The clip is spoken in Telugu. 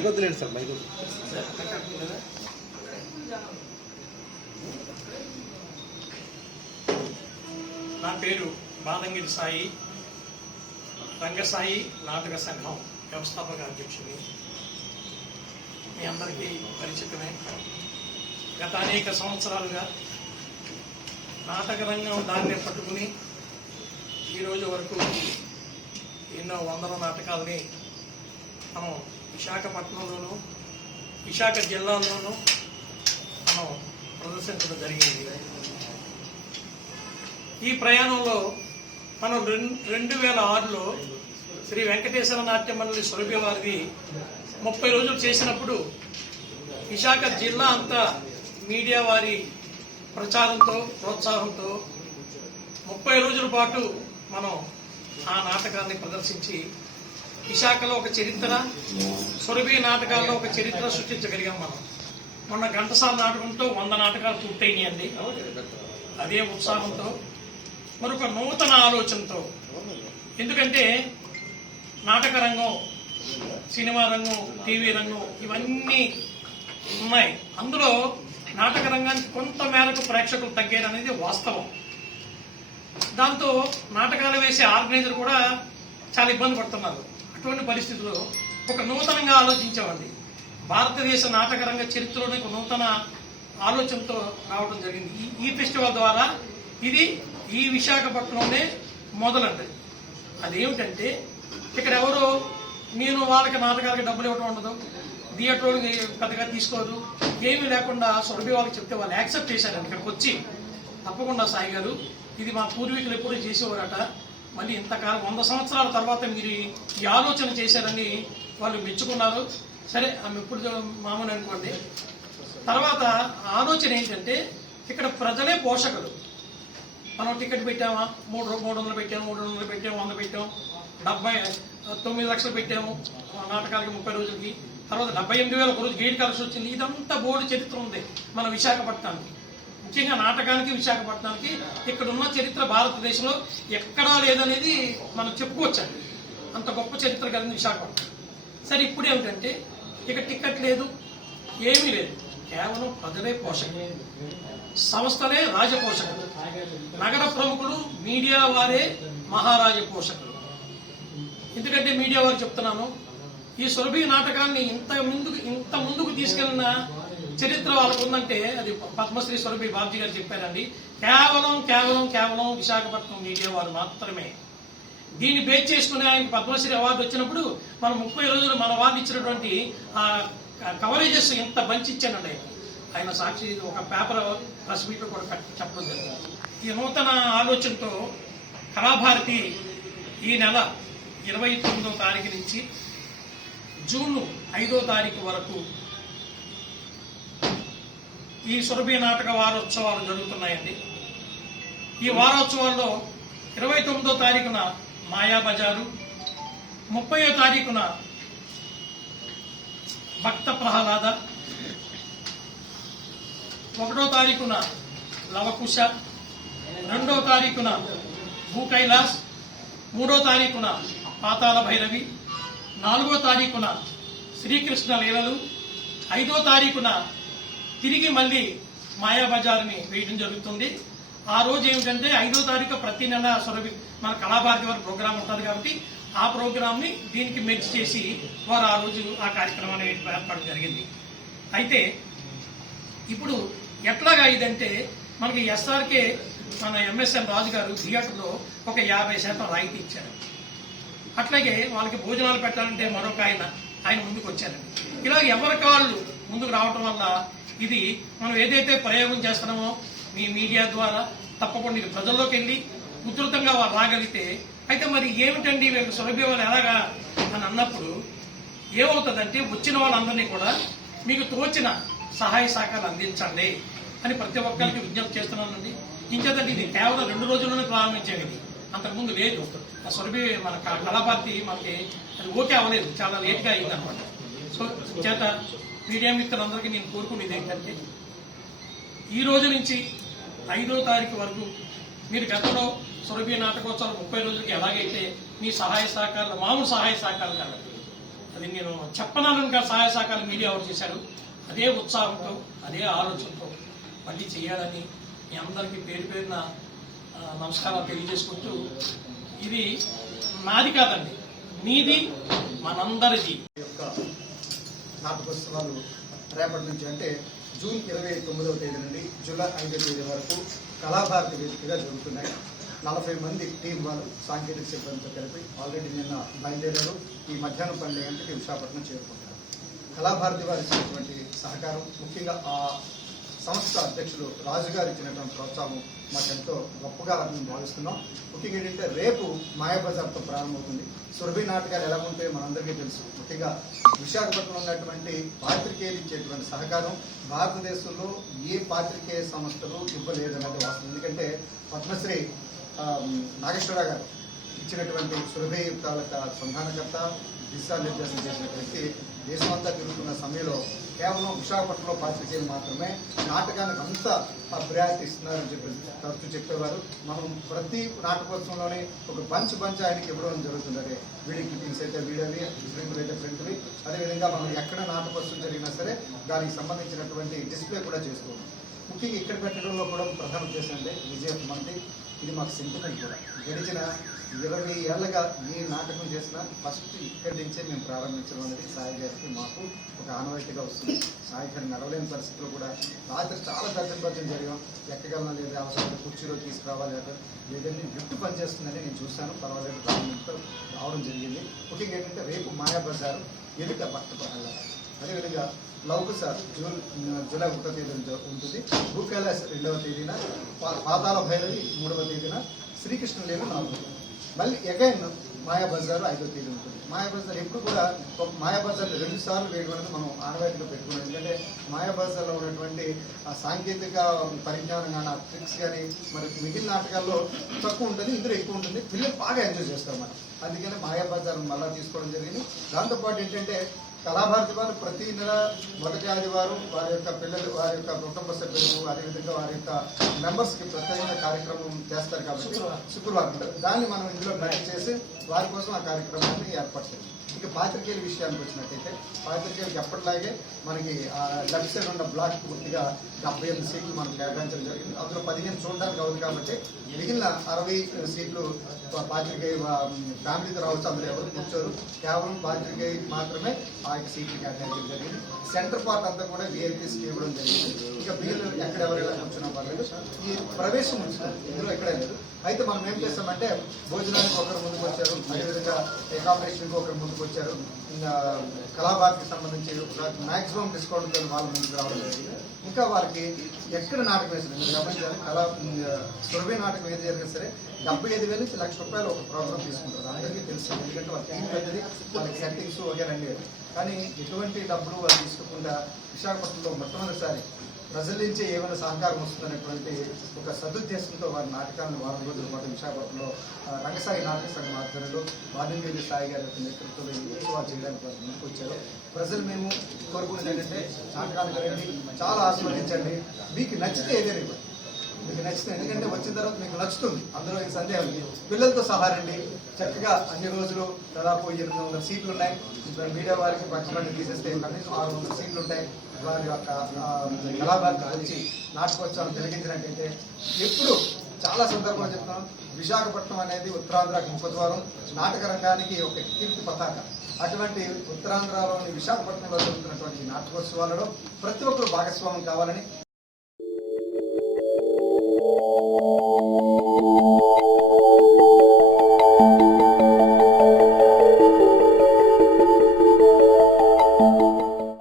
మైక్ వద్దులేండి సార్, మైక్ వద్దు. నా పేరు బాదంగిరి సాయి, రంగసాయి నాటక సంఘం వ్యవస్థాపక అధ్యక్షుని. మీ అందరికీ పరిచితమే. గత అనేక సంవత్సరాలుగా నాటక రంగం దాన్ని పట్టుకుని ఈరోజు వరకు ఎన్నో వందల నాటకాలని మనం విశాఖపట్నంలోనూ విశాఖ జిల్లాలోనూ మనం ప్రదర్శించడం జరిగింది. ఈ ప్రయాణంలో మనం 2006లో శ్రీ వెంకటేశ్వర నాట్య మండలి సురభి వారిది 30 రోజులు చేసినప్పుడు విశాఖ జిల్లా అంతా మీడియా వారి ప్రచారంతో ప్రోత్సాహంతో 30 రోజుల పాటు మనం ఆ నాటకాన్ని ప్రదర్శించి విశాఖలో ఒక చరిత్ర, సురభి నాటకాల్లో ఒక చరిత్ర సృష్టించగలిగాం. మనం మొన్న ఘంటసాల నాటకంతో 100 నాటకాలు పూర్తయినాయండి. అదే ఉత్సాహంతో, మరొక నూతన ఆలోచనతో. ఎందుకంటే నాటక రంగం, సినిమా రంగం, టీవీ రంగం ఇవన్నీ ఉన్నాయి. అందులో నాటక రంగానికి కొంత మేరకు ప్రేక్షకులు తగ్గారు అనేది వాస్తవం. దాంతో నాటకాలు వేసే ఆర్గనైజర్ కూడా చాలా ఇబ్బంది పడుతున్నారు. అటువంటి పరిస్థితుల్లో ఒక నూతనంగా ఆలోచించామండి. భారతదేశ నాటక రంగ చరిత్రలోనే ఒక నూతన ఆలోచనతో రావడం జరిగింది. ఈ ఫెస్టివల్ ద్వారా ఇది ఈ విశాఖపట్నంలోనే మొదలండి. అదేమిటంటే ఇక్కడ ఎవరు నేను వాళ్ళకి నాటకాలకి డబ్బులు ఇవ్వడం ఉండదు, థియేటర్ పెద్దగా తీసుకోదు, ఏమీ లేకుండా సురభి వాళ్ళకి చెప్తే వాళ్ళు యాక్సెప్ట్ చేశారండి. ఇక్కడికి వచ్చి తప్పకుండా సాయి గారు ఇది మా పూర్వీకులు ఎప్పుడూ చేసేవారట, మళ్ళీ ఇంతకాలం 100 సంవత్సరాల తర్వాత మీరు ఈ ఆలోచన చేశారని వాళ్ళు మెచ్చుకున్నారు. సరే ఆమె ఎప్పుడు మామూలు అనుకోండి. తర్వాత ఆలోచన ఏంటంటే ఇక్కడ ప్రజలే పోషకులు. మనం టికెట్ పెట్టామా, 300 పెట్టాము, 300 పెట్టాము, 100 పెట్టాము, 9 లక్షలు పెట్టాము నాటకాలకి 30 రోజులకి. తర్వాత 78,000 ఒక రోజు గేట్ కలెక్షన్ వచ్చింది. ఇదంతా బోర్డు చరిత్ర ఉంది మన విశాఖపట్నానికి, ముఖ్యంగా నాటకానికి విశాఖపట్నానికి. ఇక్కడ ఉన్న చరిత్ర భారతదేశంలో ఎక్కడా లేదనేది మనం చెప్పుకోవచ్చండి. అంత గొప్ప చరిత్ర కలిగింది విశాఖపట్నం. సరే ఇప్పుడు ఏమిటంటే ఇక టికెట్ లేదు, ఏమీ లేదు, కేవలం ప్రజలే పోషకులు, సంస్థలే రాజపోషకులు, నగర ప్రముఖులు మీడియా వారే మహారాజ పోషకులు. ఎందుకంటే మీడియా వారు చెప్తున్నాను, ఈ సురభి నాటకాన్ని ఇంత ముందుకు తీసుకెళ్లిన చరిత్ర వాళ్ళకు ఉందంటే అది పద్మశ్రీ సురభి బాబ్జీ గారు చెప్పారండి. కేవలం కేవలం కేవలం విశాఖపట్నం మీడియా వారు మాత్రమే. దీన్ని బేస్ చేసుకుని ఆయనకి పద్మశ్రీ అవార్డు వచ్చినప్పుడు మనం 30 రోజులు మన వాళ్ళు ఇచ్చినటువంటి ఆ కవరేజెస్ ఇంత బంచి ఇచ్చానండి. ఆయన సాక్షి ఒక పేపర్ ప్రెస్ మీట్ కూడా చెప్పడం జరిగింది. ఈ నూతన ఆలోచనతో కళాభారతి ఈ నెల 29వ తారీఖు నుంచి జూన్ 5వ తారీఖు వరకు ఈ సురభి నాటక వారోత్సవాలు జరుగుతున్నాయండి. ఈ వారోత్సవాల్లో 29వ తారీఖున మాయాబజారు, 30వ తారీఖున భక్త ప్రహ్లాద, 1వ తారీఖున లవకుశ, 2వ తారీఖున భూ కైలాస్, 3వ తారీఖున పాతాళ భైరవి, 4వ తారీఖున శ్రీకృష్ణ లీలలు, 5వ తారీఖున తిరిగి మళ్ళీ మాయాబజార్ని వేయడం జరుగుతుంది. ఆ రోజు ఏమిటంటే 5వ తారీఖు ప్రతి నెల సురభి మన కళాభారతి వారి ప్రోగ్రాం ఉంటుంది కాబట్టి ఆ ప్రోగ్రామ్ ని దీనికి మెర్జ్ చేసి వారు ఆ రోజు ఆ కార్యక్రమాన్ని ఏర్పడడం జరిగింది. అయితే ఇప్పుడు ఎట్లాగా ఇదంటే మనకి ఎస్ఆర్కే మన ఎంఎస్ఎన్ రాజు గారు థియేటర్లో ఒక 50% రాయితీ ఇచ్చారు. అట్లాగే వాళ్ళకి భోజనాలు పెట్టాలంటే మరొక ఆయన ముందుకు వచ్చారండి. ఇలా ఎవరి కాళ్ళు ముందుకు రావటం వల్ల ఇది మనం ఏదైతే ప్రయోగం చేస్తున్నామో మీ మీడియా ద్వారా తప్పకుండా ఇది ప్రజల్లోకి వెళ్ళి ఉధృతంగా వారు రాగలిగితే, అయితే మరి ఏమిటండి వీళ్ళకి సురభి వాళ్ళు ఎలాగా అని అన్నప్పుడు ఏమవుతుందంటే వచ్చిన వాళ్ళందరినీ కూడా మీకు తోచిన సహాయ సహకారాలు అందించండి అని ప్రతి ఒక్కరికి విజ్ఞప్తి చేస్తున్నానండి. ఇంకేదంటే ఇది కేవలం 2 రోజుల్లోనే ప్రారంభించేది, ఇది అంతకుముందు లేదు. ఆ సురభి మన కళాభారతి మనకి అది ఓకే అవ్వలేదు, చాలా లేట్గా అయింది అనమాట. సో చేత మీడియా మిత్రులందరికీ నేను కోరుకునేది ఏంటంటే ఈ రోజు నుంచి 5వ తారీఖు వరకు మీరు గతంలో సురభి నాటకోత్సవాలు 30 రోజులకి ఎలాగైతే మీ సహాయ సహకారాలు, మామూలు సహాయ సహకారాలు కాబట్టి అది నేను చెప్పనాలను సహాయ సహకారాలు మీడియా అవుట్ చేశారు. అదే ఉత్సాహంతో అదే ఆలోచనతో మళ్ళీ చేయాలని మీ అందరికీ పేరు పేరున నమస్కారాలు తెలియజేసుకుంటూ, ఇది నాది కాదండి, మీది, మనందరిది. యొక్క నాటకోత్సవాలు రేపటి నుంచి అంటే జూన్ 29వ తేదీ నుండి జూలై 5వ తేదీ వరకు కళాభారతి వేదికగా జరుగుతున్నాయి. 40 మంది టీం వాళ్ళు సాంకేతిక సిబ్బందితో కలిపి ఆల్రెడీ నిన్న బయలుదేరారు. ఈ మధ్యాహ్నం 12 గంటలకి విశాఖపట్నం చేరుకుంటారు. కళాభారతి వారు ఇచ్చినటువంటి సహకారం, ముఖ్యంగా ఆ సంస్థ అధ్యక్షులు రాజుగారు ఇచ్చినటువంటి ప్రోత్సాహం మాకెంతో గొప్పగా మేము భావిస్తున్నాం. ముఖ్యంగా ఏంటంటే రేపు మాయాబజార్తో ప్రారంభమవుతుంది. సురభి నాటకాలు ఎలా ఉంటాయో మనందరికీ తెలుసు. ముఖ్యంగా విశాఖపట్నంలో ఉన్నటువంటి పాత్రికేయులు ఇచ్చేటువంటి సహకారం భారతదేశంలో ఏ పాత్రికేయ సంస్థలు ఇవ్వలేదన్నది వాస్తవం. ఎందుకంటే పద్మశ్రీ నాగేశ్వరరావు గారు ఇచ్చినటువంటి సురభి తాలూకా సంధానకర్త, దిశానిర్దేశం చేసినటువంటి దేశమంతా తిరుగుతున్న సమయంలో కేవలం విశాఖపట్నంలో పాత్రికేయులు మాత్రమే నాటకానికి అంత ప్రయారిటీ ఇస్తున్నారని చెప్పి తరచూ చెప్పేవారు. మనం ప్రతి నాటకోత్సవంలోనే ఒక బంచ్ ఆయనకి ఇవ్వడం జరుగుతుంది. అదే వీడియో క్లిప్పింగ్స్ అయితే వీడియోవి, ప్రింట్లు అయితే ప్రింట్వి. అదేవిధంగా మనం ఎక్కడ నాటకోత్సవం జరిగినా సరే దానికి సంబంధించినటువంటి డిస్ప్లే కూడా చేస్తున్నాం. ముఖ్యంగా ఇక్కడ పెట్టడంలో కూడా ప్రధాన ఉద్దేశం అంటే విజయం మనది. ఇది మాకు సెంటిమెంట్ కూడా. గడిచిన 20 ఏళ్ళగా ఏ నాటకం చేసినా ఫస్ట్ ఇక్కడి నుంచే మేము ప్రారంభించడం అనేది సాయి గారికి మాకు ఒక ఆనవాయితీగా వస్తుంది. సాయి గారి నడవలేని పరిస్థితుల్లో కూడా రాత్రి చాలా తర్జన జరిగాం. ఎక్కగలనా లేదా, అవసరం కుర్చీలో తీసుకురావాలి లేదా, లేదంటే లిఫ్ట్ పనిచేస్తుందని నేను చూశాను. పర్వాలేదు, రావడం జరిగింది. ముఖ్యంగా ఏంటంటే రేపు మాయాబజారు ఎదుట భక్త ప్రహ్లాద, అదేవిధంగా లౌకుశ జూలై 1వ తేదీన ఉంటుంది. భూకైలాస్ 2వ తేదీన, పాతాళ భైరవి 3వ తేదీన, శ్రీకృష్ణలీల 4వ, మళ్ళీ అగైన్ మాయాబజార్ 5వ తేదీ ఉంటుంది. మాయాబజార్ ఎప్పుడు కూడా ఒక మాయాబజార్ని 2 సార్లు వేయడం అనేది మనం ఆనవాయితీగా పెట్టుకున్నాం. ఎందుకంటే మాయాబజార్లో ఉన్నటువంటి ఆ సాంకేతిక పరిజ్ఞానం కానీ, ఆ ట్రిక్స్ కానీ మరి మిగిలిన నాటకాల్లో తక్కువ ఉంటుంది, ఇందులో ఎక్కువ ఉంటుంది. పిల్లలు బాగా ఎంజాయ్ చేస్తాం మనం. అందుకని మాయాబజార్ మళ్ళా తీసుకోవడం జరిగింది. దాంతోపాటు ఏంటంటే కళాభారతి వారు ప్రతి నెల మొదటి ఆదివారం వారి యొక్క పిల్లలు, వారి యొక్క కుటుంబ సభ్యులకు, అదేవిధంగా వారి యొక్క మెంబర్స్కి ప్రత్యేకంగా కార్యక్రమం చేస్తారు కాబట్టి శుక్రవారం దాన్ని మనం ఇందులో బ్యాక్ చేసి వారి కోసం ఆ కార్యక్రమాన్ని ఏర్పాటు చేయాలి. ఇక పాత్రికేయుల విషయానికి వచ్చినట్టయితే పాత్రికేయులకి ఎప్పటిలాగే మనకి లెఫ్ట్ సైడ్ ఉన్న బ్లాక్ పూర్తిగా 78 సీట్లు మనం కేటాయించడం జరిగింది. అందులో 15 చూడడానికి అవుతుంది కాబట్టి మిగిలిన 60 సీట్లు పాత్రికేయ ఫ్యామిలీతో రావచ్చు. అందులో ఎవరు కూర్చోరు, కేవలం పాత్రికేయ మాత్రమే ఆ సీట్లు కేటాయించడం జరిగింది. సెంటర్ పార్ట్ అంతా కూడా విఐపీస్కి ఇవ్వడం జరిగింది. ఇక వీళ్ళు ఎక్కడెవరైనా కూర్చున్నా పర్లేదు. ఈ ప్రవేశం ఉంచుతారు, ఇందులో ఎక్కడే లేదు. అయితే మనం ఏం చేస్తామంటే భోజనానికి ఒకరు ముందుకు వచ్చారు, అదేవిధంగా అకామిడేషన్కి ఒకరు ముందుకు వచ్చారు. కళాభారతికి సంబంధించి మ్యాక్సిమం డిస్కౌంట్ వాళ్ళ ముందుకు రావడం జరిగింది. ఇంకా వారికి ఎక్కడ నాటకం వేసిన గమనించాలి, సురభి నాటకం ఏది జరిగినా సరే 75,000 నుంచి ₹1,00,000 ఒక ప్రోగ్రామ్ తీసుకుంటారు. అందరికీ తెలుసు, ఎందుకంటే వాళ్ళ టీం పెద్దది, వాళ్ళకి సెట్టింగ్స్ వగేరా అన్నీ. కానీ ఎటువంటి డబ్బులు వాళ్ళు తీసుకోకుండా విశాఖపట్నంలో మొట్టమొదటిసారి ప్రజల నుంచే ఏమైనా సహకారం వస్తుందనేటువంటి ఒక సదుద్దేశంతో వారి నాటకాలను వారం రోజుల పాటు విశాఖపట్నంలో రంగసాయి నాటక సంఘం ఆధ్వర్యంలో వాదింపేది సాయి గారి యొక్క నేతృత్వంలో ఈ ఉత్సవాలు చేయడానికి వారు ముందుకు వచ్చారు. ప్రజలు మేము కోరుకునేది ఏంటంటే నాటకానికి రండి, చాలా ఆస్వాదించండి, మీకు నచ్చితే ఏదైనా ఇవ్వండి, మీకు నచ్చితే. ఎందుకంటే వచ్చిన తర్వాత మీకు నచ్చుతుంది, అందులో ఈ సందేహం లేదు. పిల్లలతో సహా రండి, చక్కగా అన్ని రోజులు దాదాపు 800 సీట్లు ఉన్నాయి. మీడియా వారికి పక్షపాటి తీసేస్తే కనీసం 600 సీట్లు ఉంటాయి. వారి యొక్క కళాభారతి వచ్చి నాటకోత్సవం జరిగించినట్టయితే ఎప్పుడు చాలా సందర్భాలు చెప్తున్నాం, విశాఖపట్నం అనేది ఉత్తరాంధ్రకి ముఖద్వారం, నాటక రంగానికి ఒక కీర్తి పతాక. అటువంటి ఉత్తరాంధ్రలోని విశాఖపట్నంలో జరుగుతున్నటువంటి నాటకోత్సవాలలో ప్రతి ఒక్కరు భాగస్వామ్యం కావాలని